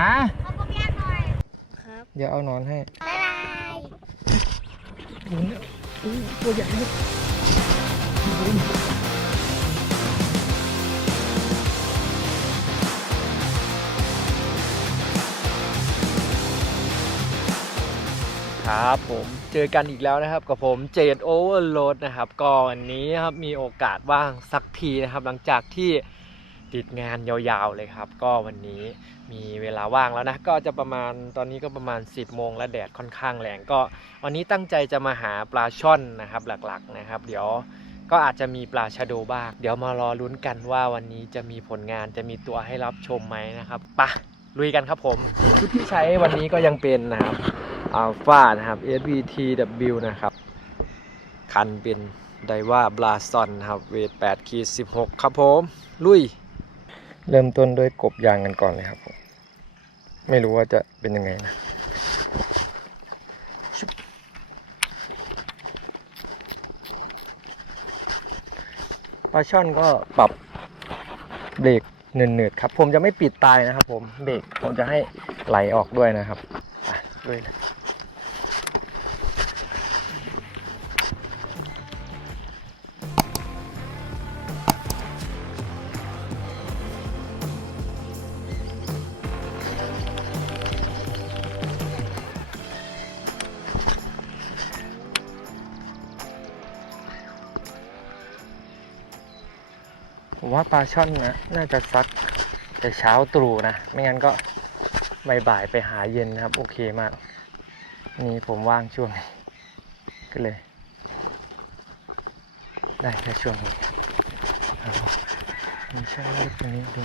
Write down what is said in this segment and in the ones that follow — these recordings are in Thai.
อะขอบคุณพี่หน่อยครับเดี๋ยวเอานอนให้บ๊ายบายตัวใหญ่เลยครับผมเจอกันอีกแล้วนะครับกับผมเจดโอเวอร์โหลดนะครับก็วันนี้ครับมีโอกาสว่างสักทีนะครับ หลังจากที่ ติดงานยาวๆเลยครับ ก็วันนี้มีเวลาว่างแล้วนะ ก็จะประมาณตอนนี้ก็ประมาณ 10โมงและแดดค่อนข้างแรงก็ วันนี้ตั้งใจจะมาหาปลาช่อนนะครับหลักๆนะครับ เดี๋ยวก็อาจจะมีปลาชะโดบ้าง เดี๋ยวมารอลุ้นกันว่าวันนี้จะมีผลงานจะมีตัวให้รับชมไหมนะครับปะลุยกันครับผมชุดที่ใช้วันนี้ก็ยังเป็นนะครับอัลฟานะครับ SVTW นะครับ คันเป็นไดว่าบลาซอนครับเวท8ขีด16 ครับผม ลุย เริ่มต้นด้วยกบยางกันก่อนเลยครับผมไม่รู้ว่าจะเป็นยังไงนะปลาช่อนก็ปรับเบรกเนืดๆครับ ผมจะไม่ปิดตายนะครับผมเบรกผมจะให้ไหลออกด้วยนะครับด้วยเล ว่าปลาช่อนนะ น่าจะซักแต่เช้าตรู่นะ ไม่งั้นก็บ่ายๆไปหาเย็นนะครับ โอเคมาก นี่ผมว่างช่วงนี้ก็เลย ได้แค่ช่วงนี้เอามีช่างเล็กตรงนี้ดู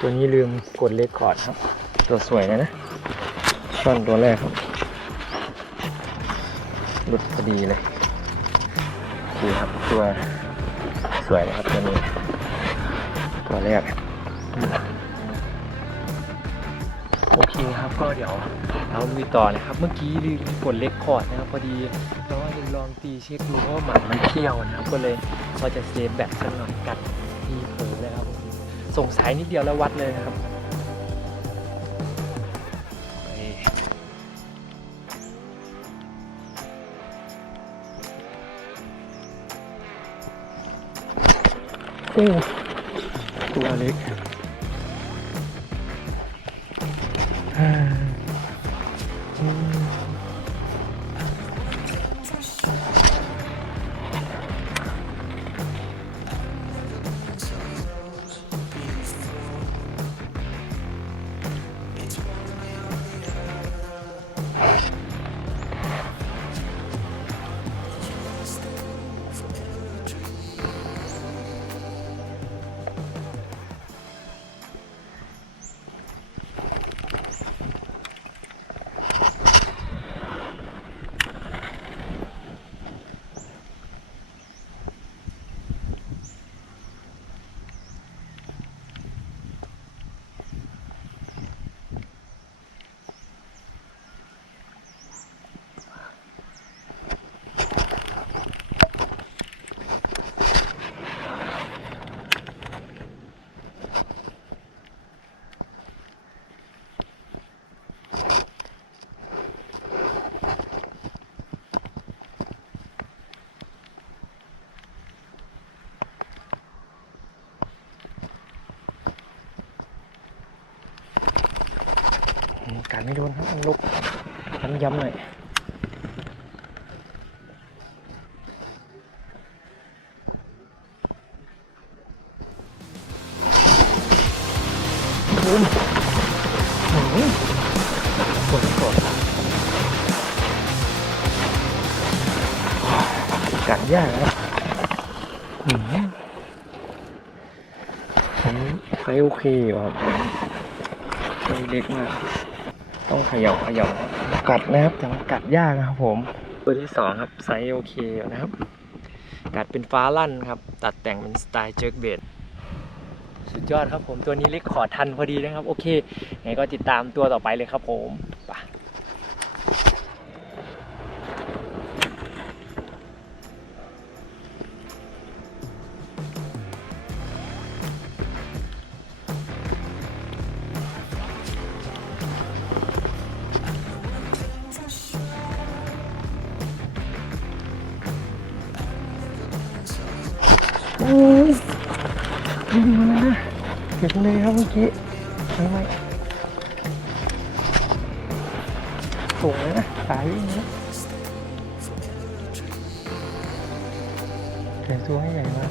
ตัวนี้ลืมกดเลคคอร์ดครับ ตัวสวยนะนะช่อนตัวแรกครับหลุดพอดีเลยดีครับตัวสวยนะครับตัวนี้ ตัวแรกโอเคครับก็เดี๋ยวเราลุยต่อนะครับ เมื่อกี้ลืมกดเลคคอร์ดนะครับพอดีเราว่าจะลองตีเช็คดูว่าหมามันเที่ยวนะครับก็เลยว่าจะเซฟแบตสักหน่อยกัดทีเผลอเลยครับ ส่งสายนิดเดียวแล้ววัดเลยนะครับโอ้ ไม่โดนครับมันลุกย้ำย้ำหน่อยบูมหืมฝนตกกัดยากนะหืมผมไซส์โอเคครับไซส์เล็กมาก ต้องเขย่าเขย่ากัดนะครับแต่ว่ากัดยากนะครับผมตัวที่สองครับไซส์โอเคอยู่นะครับ กัดเป็นฟ้าลั่นครับ ตัดแต่งเป็นสไตล์เจิร์กเบดสุดยอดครับผมตัวนี้เล็กขอทันพอดีนะครับ โอเคไงก็ติดตามตัวต่อไปเลยครับผม เก็บเลยครับเมื่อกี้ไม่ไมสูงเลยนะสายอย่างนี้เสียตัวให้ใหญ่มาก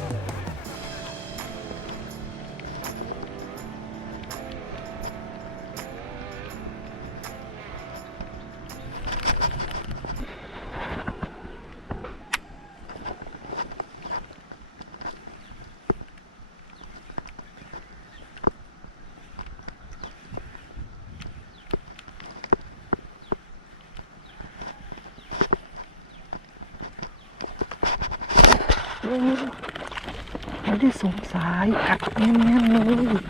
ไม่ได้สงสัยกัดแน่นๆเลย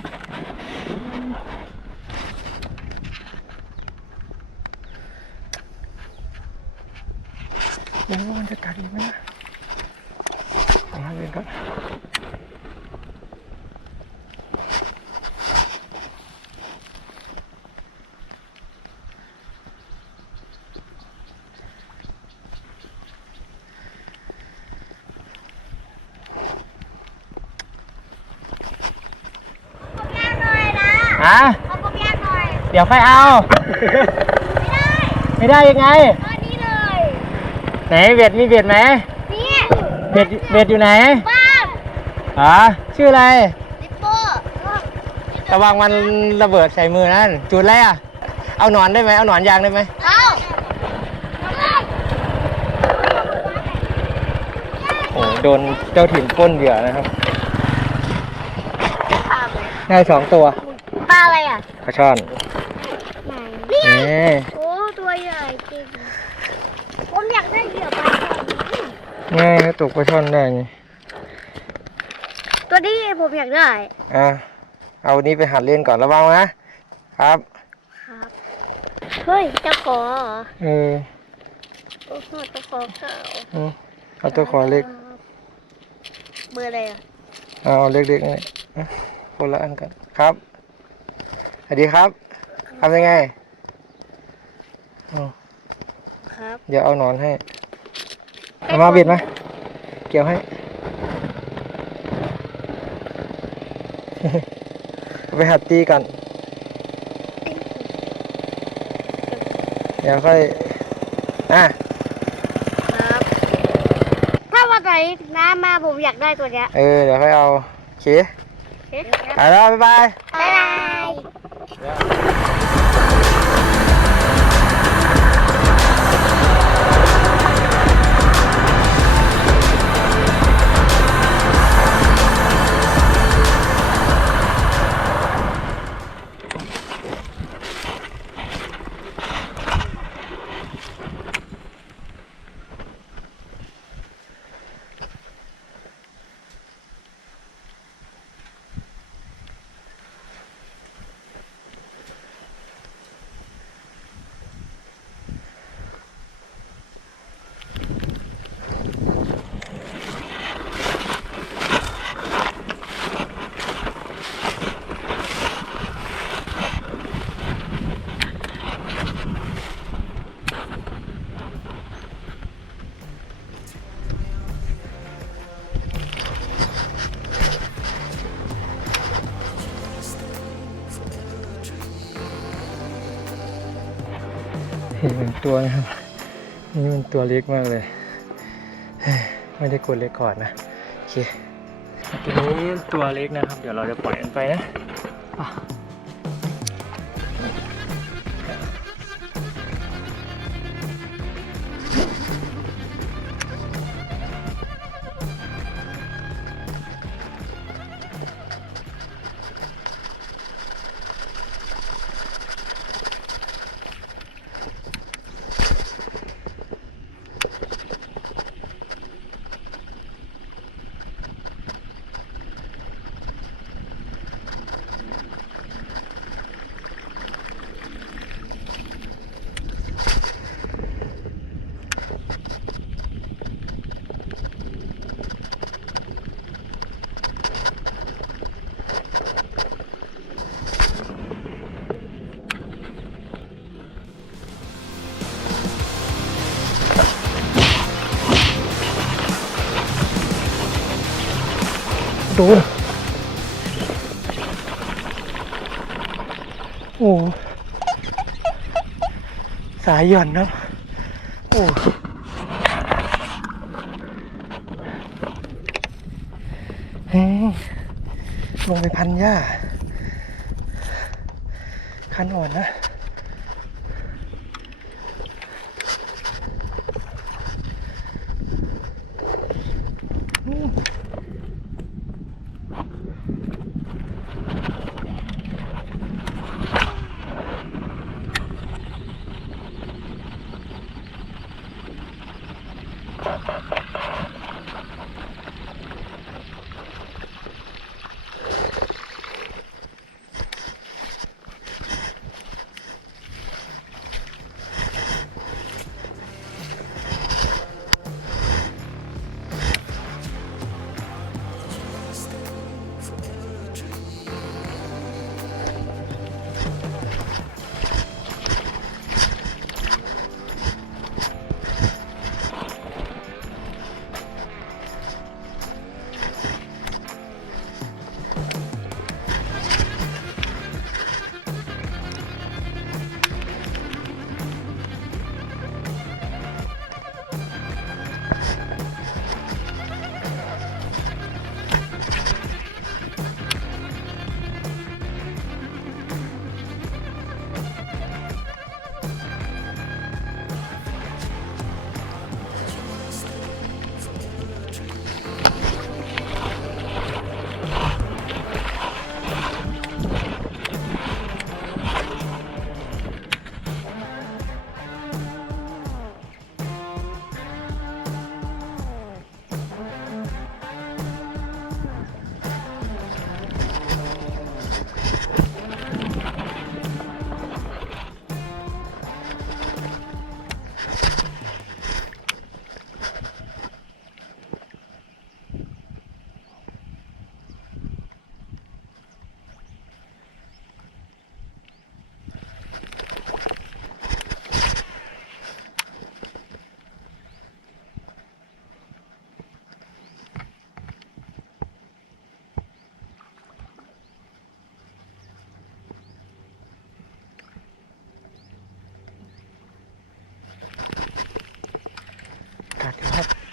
ไม่รู้ว่ามันจะกัดอีกไหมนะเอามาเลยครับ ยากหน่อยนะ ฮะเอากบยากหน่อยเดี๋ยวค่อยเอา ไม่ได้ไม่ได้ยังไง ตอนนี้เลยไหนเบ็ดมีเบ็ดไหมนี่เบ็ดเบ็ดอยู่ไหนบ้านอ๋อชื่ออะไร ลิปโป้ระวังมันระเบิดใส่มือนั่นจุดอะไรอะ เอาหนอนได้ไหมเอาหนอนยางได้ไหมเอาโอ้โดนเจ้าถิ่นปล้นเหยื่อนะครับ ได้สองตัว ปลาอะไรอะปลาช่อนนี่ไงนี่โอ้ตัวใหญ่จริงผมอยากได้เหยื่อปลาช่อนง่ายนะตกปลาช่อนได้ไงตัวนี้ผมอยากได้อะเอานี้ไปหัดเล่นก่อนระวังนะครับ ครับ เฮ้ยเจ้าของเหรอเออโอ้โหเจ้าของเก่าอืมเอาตัวขอเล็กเบอร์อะไรอะเอาเล็กๆนี่อะคนละอันกันครับส วัสดีครับทำยังไงอ๋อครับ เดี๋ยวเอาหนอนให้เอามาบิดไหมเกี่ยวให้เอาไปหัดตีก่อนเดี๋ยวค่อย อะครับ ถ้าวันไหนน้ำมาผมอยากได้ตัวเนี้ย เออ เดี๋ยวค่อยเอาโอเคเอ๊ะไปแล้ว บ๊ายบาย บ๊ ตัวนะครับ นี่มันตัวเล็กมากเลย ไม่ได้กดเล็กก่อนนะ โอเคตัวนี้ตัวเล็กนะครับ เดี๋ยวเราจะปล่อยมันไปนะายหย่อนนะโอ้ลงไปพันหญ้าคันอ่อนนะ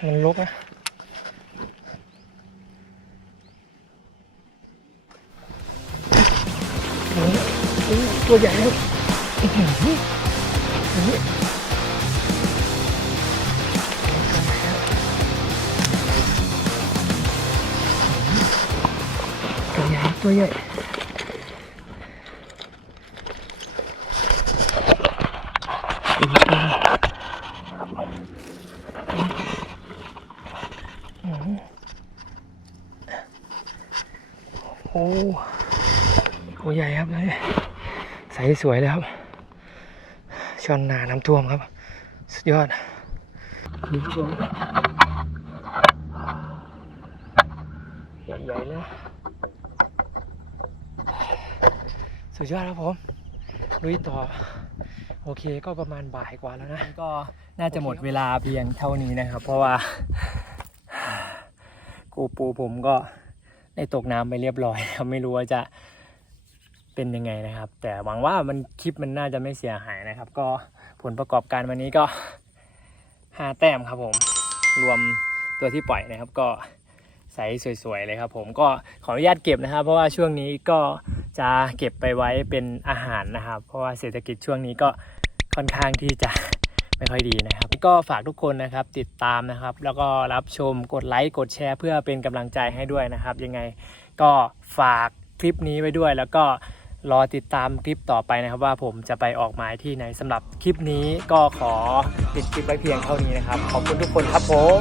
มันลกนะโอ้โหโอ้โหตัวใหญ่ครับอื้อหืออันนี้ตัวใหญ่ตัวใหญ่โอ้ตัวใหญ่ครับเลยใสสวยเลยครับชอนนาน้ำท่วมครับ สุดยอดดูทุกคนใหญ่ๆเลยสุดยอดครับผมลุยต่อ โอเคก็ประมาณบ่ายกว่าแล้วนะ ก็น่าจะหมดเวลาเพียงเท่านี้นะครับ เพราะว่า กูปูผมก็ได้ตกน้ำไปเรียบร้อยครับไม่รู้ว่าจะ เป็นยังไงนะครับ แต่หวังว่ามันคลิปมันน่าจะไม่เสียหายนะครับ ก็ผลประกอบการวันนี้ก็5แต้มครับผม รวมตัวที่ปล่อยนะครับ ก็ใสสวยๆเลยครับผมก็ขออนุญาตเก็บนะครับ เพราะว่าช่วงนี้ก็จะเก็บไปไว้เป็นอาหารนะครับ เพราะว่าเศรษฐกิจช่วงนี้ก็ค่อนข้างที่จะไม่ค่อยดีนะครับ ก็ฝากทุกคนนะครับติดตามนะครับ แล้วก็รับชมกดไลค์กดแชร์เพื่อเป็นกำลังใจให้ด้วยนะครับ ยังไงก็ฝากคลิปนี้ไว้ด้วยแล้วก็ รอติดตามคลิปต่อไปนะครับว่าผมจะไปออกหมายที่ไหนสำหรับคลิปนี้ก็ขอปิดคลิปไว้เพียงเท่านี้นะครับ ขอบคุณทุกคนครับผม